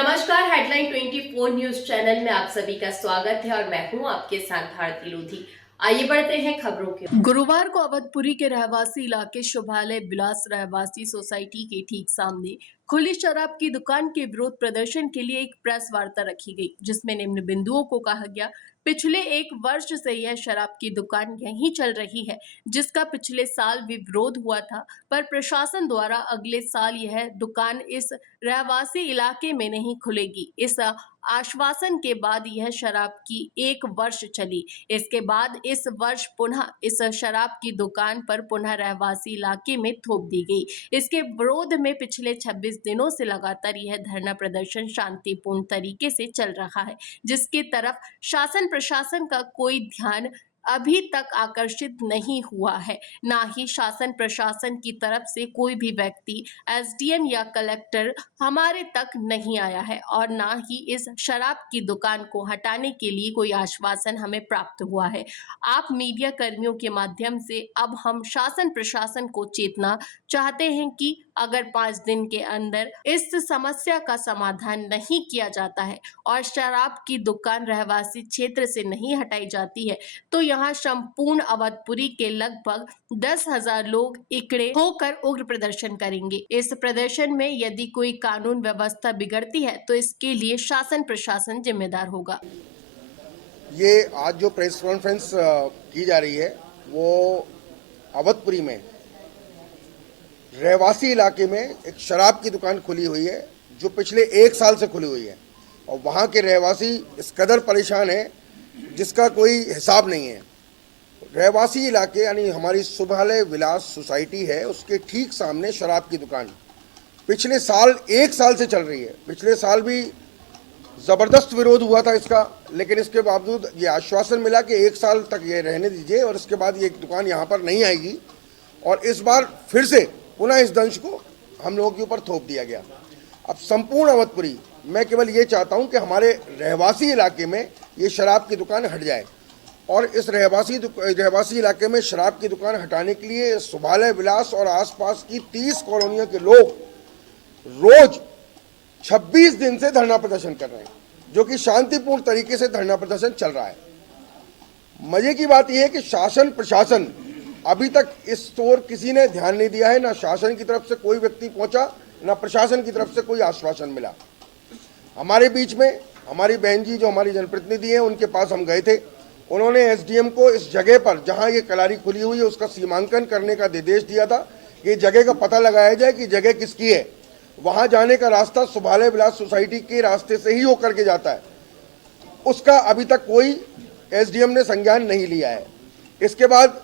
नमस्कार, headline 24 news channel में आप सभी का स्वागत है और मैं हूं आपके साथ भारती लोधी। आइए बढ़ते हैं खबरों के। गुरुवार को अवधपुरी के रहवासी इलाके शुभालय विलास रहवासी सोसाइटी के ठीक सामने खुली शराब की दुकान के विरोध प्रदर्शन के लिए एक प्रेस वार्ता रखी गई, जिसमें निम्न बिंदुओं को कहा गया। पिछले 1 वर्ष से यह शराब की दुकान यहीं चल रही है, जिसका पिछले साल भी विरोध हुआ था, पर प्रशासन द्वारा अगले साल यह दुकान इस रहवासी इलाके में नहीं खुलेगी। इस आश्वासन के बाद यह शराब की 1 वर्ष चली। इसके बाद इस वर्ष पुनः इस शराब की दुकान पर पुनः रहवासी इलाके में थोप दी गई। इसके विरोध में पिछले 26 दिनों से लगातार यह धरना प्रदर्शन शांतिपूर्ण तरीके से चल रहा है, जिसकी तरफ शासन प्रशासन का कोई ध्यान अभी तक आकर्षित नहीं हुआ है। ना ही शासन प्रशासन की तरफ से कोई भी व्यक्ति एसडीएम या कलेक्टर हमारे तक नहीं आया है और ना ही इस शराब की दुकान को हटाने के लिए कोई आश्वासन हमें प्राप्त हुआ है। आप मीडिया कर्मियों के माध्यम से अब हम शासन प्रशासन को चेतना चाहते हैं कि अगर 5 दिन के अंदर इस समस्या का समाधान नहीं किया जाता है और शराब की दुकान रहवासी क्षेत्र से नहीं हटाई जाती है, तो यहाँ संपूर्ण अवधपुरी के लगभग 10,000 लोग इकट्ठे होकर उग्र प्रदर्शन करेंगे। इस प्रदर्शन में यदि कोई कानून व्यवस्था बिगड़ती है तो इसके लिए शासन प्रशासन जिम्मेदार होगा। ये आज जो प्रेस कॉन्फ्रेंस की जा रही है वो अवधपुरी में रहवासी इलाके में एक शराब की दुकान खुली हुई है जो पिछले 1 साल से खुली हुई है और वहाँ के रहवासी इस कदर परेशान हैं जिसका कोई हिसाब नहीं है। रहवासी इलाके यानी हमारी शुभालय विलास सोसाइटी है, उसके ठीक सामने शराब की दुकान पिछले साल 1 साल से चल रही है। पिछले साल भी ज़बरदस्त विरोध हुआ था इसका, लेकिन इसके बावजूद ये आश्वासन मिला कि 1 साल तक ये रहने दीजिए और इसके बाद ये दुकान यहाँ पर नहीं आएगी। और इस बार फिर से पुनः इस दंश को हम लोगों के ऊपर थोप दिया गया। अब संपूर्ण अवधपुरी मैं केवल ये चाहता हूँ कि हमारे रहवासी इलाके में ये शराब की दुकान हट जाए और इस रहवासी इलाके में शराब की दुकान हटाने के लिए शुभालय विलास और आसपास की 30 कॉलोनियों के लोग रोज 26 दिन से धरना प्रदर्शन कर रहे हैं, जो कि शांतिपूर्ण तरीके से धरना प्रदर्शन चल रहा है। मजे की बात यह है कि शासन प्रशासन अभी तक इस ओर किसी ने ध्यान नहीं दिया है। ना शासन की तरफ से कोई व्यक्ति पहुंचा, ना प्रशासन की तरफ से कोई आश्वासन मिला। हमारे बीच में हमारी बहन जी जो हमारी जनप्रतिनिधि हैं उनके पास हम गए थे। उन्होंने एसडीएम को इस जगह पर जहां ये कलारी खुली हुई है उसका सीमांकन करने का निर्देश दिया था कि जगह का पता लगाया जाए कि जगह किसकी है। वहां जाने का रास्ता शुभालय विलास सोसाइटी के रास्ते से ही होकर के जाता है, उसका अभी तक कोई एसडीएम ने संज्ञान नहीं लिया है। इसके बाद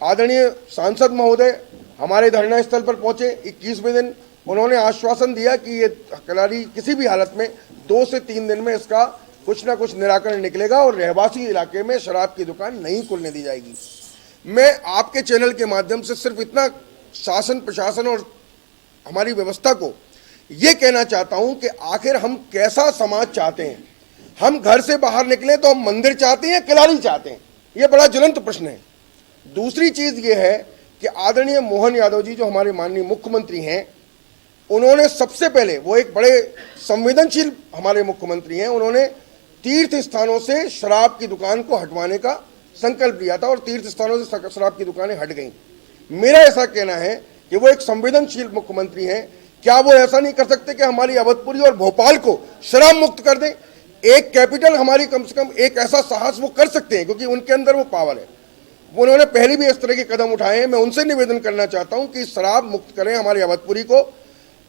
आदरणीय सांसद महोदय हमारे धरना स्थल पर पहुंचे। 21वें दिन उन्होंने आश्वासन दिया कि ये कलारी किसी भी हालत में 2 से 3 दिन में इसका कुछ ना कुछ निराकरण निकलेगा और रहवासी इलाके में शराब की दुकान नहीं खुलने दी जाएगी। मैं आपके चैनल के माध्यम से सिर्फ इतना शासन प्रशासन और हमारी व्यवस्था को ये कहना चाहता हूं कि आखिर हम कैसा समाज चाहते हैं। हम घर से बाहर निकले तो हम मंदिर चाहते हैं या कलारी चाहते हैं, ये बड़ा ज्वलंत प्रश्न है। दूसरी चीज ये है कि आदरणीय मोहन यादव जी जो हमारे माननीय मुख्यमंत्री हैं, उन्होंने सबसे पहले, वो एक बड़े संवेदनशील हमारे मुख्यमंत्री हैं, उन्होंने तीर्थ स्थानों से शराब की दुकान को हटवाने का संकल्प लिया था और तीर्थ स्थानों से शराब की दुकानें हट गईं। मेरा ऐसा कहना है कि वो एक संवेदनशील मुख्यमंत्री हैं, क्या वो ऐसा नहीं कर सकते कि हमारी अवधपुरी और भोपाल को शराब मुक्त कर दें? एक कैपिटल हमारी कम से कम एक ऐसा साहस वो कर सकते हैं क्योंकि उनके अंदर वो पावर है। उन्होंने पहले भी इस तरह के कदम उठाए हैं। मैं उनसे निवेदन करना चाहता हूं कि शराब मुक्त करें हमारे अवधपुरी को।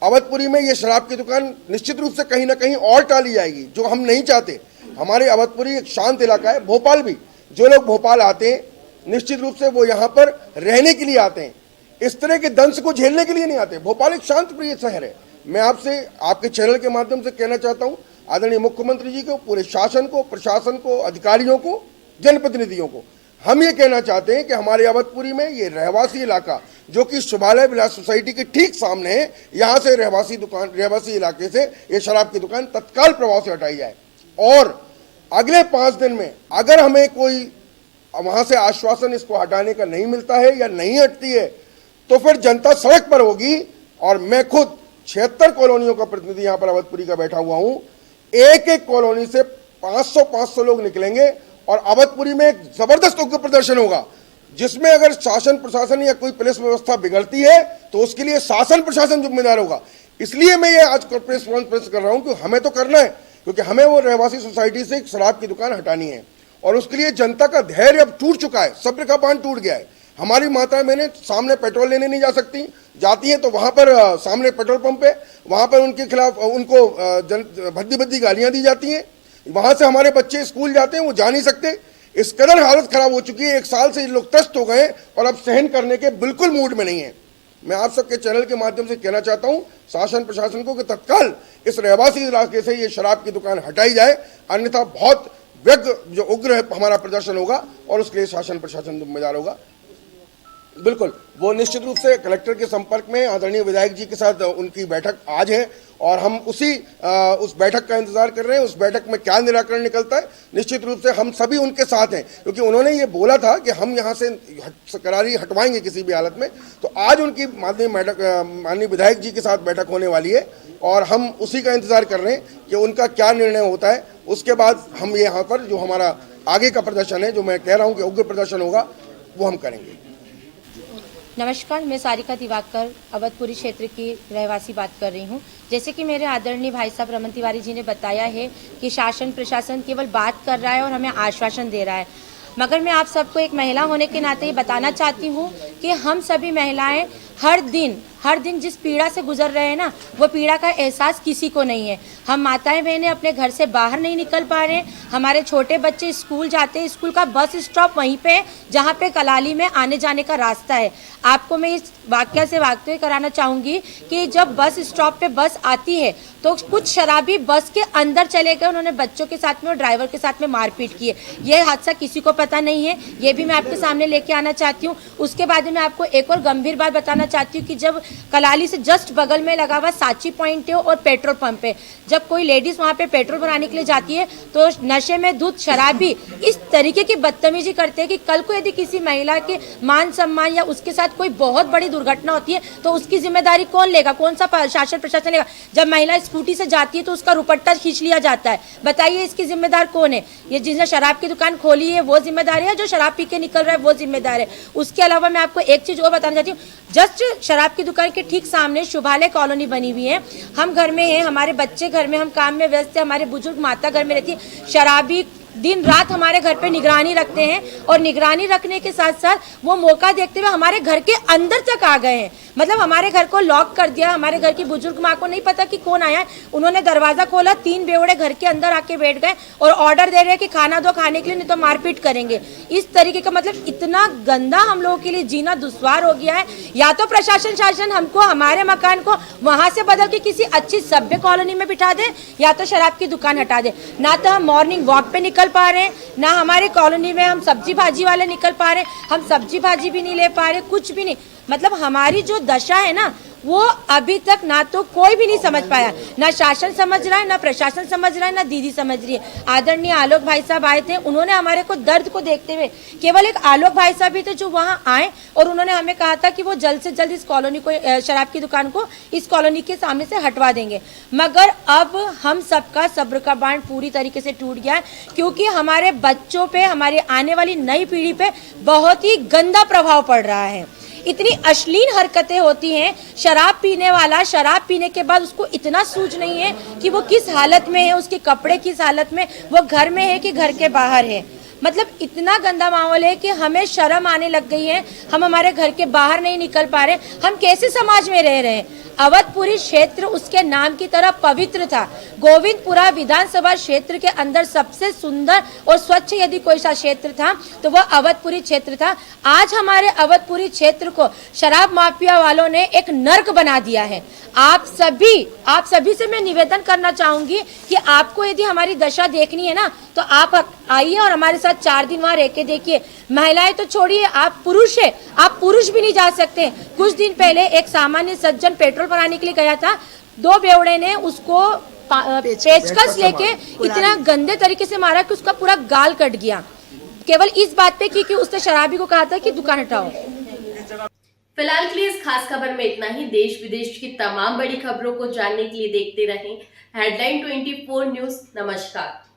अवधपुरी में ये शराब की दुकान निश्चित रूप से कहीं ना कहीं और टाली जाएगी, जो हम नहीं चाहते। हमारे अवधपुरी एक शांत इलाका है। भोपाल भी, जो लोग भोपाल आते हैं निश्चित रूप से वो यहाँ पर रहने के लिए आते हैं, इस तरह के दंश को झेलने के लिए नहीं आते। भोपाल एक शांत प्रिय शहर है। मैं आपसे आपके चैनल के माध्यम से कहना चाहता हूँ आदरणीय मुख्यमंत्री जी को, पूरे शासन को, प्रशासन को, अधिकारियों को, जनप्रतिनिधियों को, हम ये कहना चाहते हैं कि हमारे अवधपुरी में ये रहवासी इलाका जो कि शुभालय विलास सोसाइटी के ठीक सामने है, यहाँ से रहवासी इलाके से ये शराब की दुकान तत्काल प्रभाव से हटाई जाए और अगले 5 दिन में अगर हमें कोई वहां से आश्वासन इसको हटाने का नहीं मिलता है या नहीं हटती है तो फिर जनता सड़क पर होगी। और मैं खुद 76 कॉलोनियों का प्रतिनिधि यहाँ पर अवधपुरी का बैठा हुआ हूँ। एक एक कॉलोनी से 500 लोग निकलेंगे और अवधपुरी में एक जबरदस्त उग्र प्रदर्शन होगा, जिसमें अगर शासन प्रशासन या कोई पुलिस व्यवस्था बिगड़ती है तो उसके लिए शासन प्रशासन जिम्मेदार होगा। इसलिए मैं ये आज प्रेस कॉन्फ्रेंस कर रहा हूं कि हमें तो करना है, क्योंकि हमें वो रहवासी सोसाइटी से एक शराब की दुकान हटानी है और उसके लिए जनता का धैर्य अब टूट चुका है, सब्र का बांध टूट गया है। हमारी माताएं मैंने सामने पेट्रोल लेने नहीं जा सकती, जाती हैं तो वहां पर सामने पेट्रोल पंप है, वहां पर उनके खिलाफ उनको भद्दी भद्दी गालियां दी जाती हैं। वहां से हमारे बच्चे स्कूल जाते हैं, वो जा नहीं सकते। इस कदर हालत खराब हो चुकी है, 1 साल से लोग त्रस्त हो गए और अब सहन करने के बिल्कुल मूड में नहीं है। मैं आप सबके चैनल के माध्यम से कहना चाहता हूं शासन प्रशासन को कि तत्काल इस रहवासी इलाके से ये शराब की दुकान हटाई जाए, अन्यथा बहुत व्यग्र जो उग्र है हमारा प्रदर्शन होगा और उसके लिए शासन प्रशासन जिम्मेदार होगा। बिल्कुल, वो निश्चित रूप से कलेक्टर के संपर्क में आदरणीय विधायक जी के साथ उनकी बैठक आज है और हम उस बैठक का इंतजार कर रहे हैं। उस बैठक में क्या निराकरण निकलता है, निश्चित रूप से हम सभी उनके साथ हैं, क्योंकि उन्होंने ये बोला था कि हम यहाँ से करारी हटवाएंगे किसी भी हालत में। तो आज उनकी माननीय विधायक जी के साथ बैठक होने वाली है और हम उसी का इंतजार कर रहे हैं कि उनका क्या निर्णय होता है। उसके बाद हम यहाँ पर जो हमारा आगे का प्रदर्शन है, जो मैं कह रहा हूँ कि उग्र प्रदर्शन होगा, वो हम करेंगे। नमस्कार, मैं सारिका दिवाकर अवधपुरी क्षेत्र की रहवासी बात कर रही हूं। जैसे कि मेरे आदरणीय भाई साहब रमन तिवारी जी ने बताया है कि शासन प्रशासन केवल बात कर रहा है और हमें आश्वासन दे रहा है, मगर मैं आप सबको एक महिला होने के नाते ये बताना चाहती हूँ कि हम सभी महिलाएं हर दिन जिस पीड़ा से गुजर रहे हैं ना, वो पीड़ा का एहसास किसी को नहीं है। हम माताएं बहनें अपने घर से बाहर नहीं निकल पा रहे हैं, हमारे छोटे बच्चे स्कूल जाते हैं, स्कूल का बस स्टॉप वहीं पे है जहाँ पे कलाली में आने जाने का रास्ता है। आपको मैं इस वाक्य से वाकई कराना चाहूँगी कि जब बस स्टॉप पे बस आती है तो कुछ शराबी बस के अंदर चले गए, उन्होंने बच्चों के साथ में और ड्राइवर के साथ में मारपीट की है। ये हादसा किसी को पता नहीं है, ये भी मैं आपके सामने लेके आना चाहती हूँ। उसके बाद में आपको एक और गंभीर बात बताना चाहती हूँ कि जब कलाली से जस्ट बगल में लगा हुआ सांची पॉइंट है और पेट्रोल पंप है, जब कोई लेडीज वहाँ पे पेट्रोल भराने के लिए जाती है तो नशे में धुत शराबी इस तरीके की बदतमीजी करते हैं कि कल को यदि किसी महिला के मान सम्मान या उसके साथ कोई बहुत बड़ी दुर्घटना होती है तो उसकी जिम्मेदारी कौन लेगा, कौन सा शासन प्रशासन लेगा। जब महिला स्कूटी से जाती है तो उसका रुपट्टा खींच लिया जाता है, बताइए इसकी जिम्मेदार कौन है? ये जिसने शराब की दुकान खोली है वो जिम्मेदार है, जो शराब पी के निकल रहा है वो जिम्मेदार है। उसके अलावा मैं आपको एक चीज और बताना चाहती हूँ, जस्ट शराब की दुकान के ठीक सामने शुभालय कॉलोनी बनी हुई है। हम घर में हैं, हमारे बच्चे घर में, हम काम में व्यस्त हैं, हमारे बुजुर्ग माता घर में रहती है। शराबी दिन रात हमारे घर पे निगरानी रखते हैं और निगरानी रखने के साथ साथ वो मौका देखते हुए हमारे घर के अंदर तक आ गए हैं। मतलब हमारे घर को लॉक कर दिया, हमारे घर की बुजुर्ग माँ को नहीं पता कि कौन आया है, उन्होंने दरवाजा खोला, 3 बेवड़े घर के अंदर आके बैठ गए और ऑर्डर दे रहे हैं कि खाना दो खाने के लिए, नहीं तो मारपीट करेंगे। इस तरीके का मतलब इतना गंदा हम लोगों के लिए जीना दुश्वार हो गया है। या तो प्रशासन शासन हमको हमारे मकान को वहां से बदल के किसी अच्छी सभ्य कॉलोनी में बिठा दे, या तो शराब की दुकान हटा दे। ना तो हम मॉर्निंग वॉक पे निकल पा रहे हैं, ना हमारे कॉलोनी में हम सब्जी भाजी वाले निकल पा रहे हैं, हम सब्जी भाजी भी नहीं ले पा रहे, कुछ भी नहीं। मतलब हमारी जो दशा है ना, वो अभी तक ना तो कोई भी नहीं समझ पाया, ना शासन समझ रहा है, ना प्रशासन समझ रहा है, ना दीदी समझ रही है। आदरणीय आलोक भाई साहब आए थे, उन्होंने हमारे को दर्द को देखते हुए, केवल एक आलोक भाई साहब भी थे जो वहां आए और उन्होंने हमें कहा था कि वो जल्द से जल्द इस कॉलोनी को, शराब की दुकान को इस कॉलोनी के सामने से हटवा देंगे। मगर अब हम सबका सब्र का बांध पूरी तरीके से टूट गया है, क्योंकि हमारे बच्चों पे, हमारे आने वाली नई पीढ़ी पे बहुत ही गंदा प्रभाव पड़ रहा है। इतनी अश्लील हरकतें होती हैं। शराब पीने वाला शराब पीने के बाद उसको इतना सूझ नहीं है कि वो किस हालत में है, उसके कपड़े किस हालत में, वो घर में है कि घर के बाहर है। मतलब इतना गंदा माहौल है कि हमें शर्म आने लग गई है, हम हमारे घर के बाहर नहीं निकल पा रहे, हम कैसे समाज में रह रहे हैं। अवधपुरी क्षेत्र उसके नाम की तरह पवित्र था। गोविंदपुरा विधानसभा क्षेत्र के अंदर सबसे सुंदर और स्वच्छ यदि कोई सा क्षेत्र था तो वह अवधपुरी क्षेत्र था। आज हमारे अवधपुरी क्षेत्र को शराब माफिया वालों ने एक नर्क बना दिया है। आप सभी से मैं निवेदन करना चाहूंगी कि आपको यदि हमारी दशा देखनी है ना, तो आप आइए और हमारे साथ 4 दिन वहां रह के देखिए। महिलाएं तो छोड़िए, आप पुरुष है, आप पुरुष भी नहीं जा सकते। कुछ दिन पहले एक सामान्य सज्जन पेट्रोल भराने के लिए गया था, 2 बेवड़े ने उसको पेचकस लेके इतना गंदे तरीके से मारा कि उसका पूरा गाल कट गया, केवल इस बात पे कि उसने शराबी को कहा था कि दुकान हटाओ। फिलहाल के लिए इस खास खबर में इतना ही। देश विदेश की तमाम बड़ी खबरों को जानने के लिए देखते रहें हेडलाइन 24 न्यूज। नमस्कार।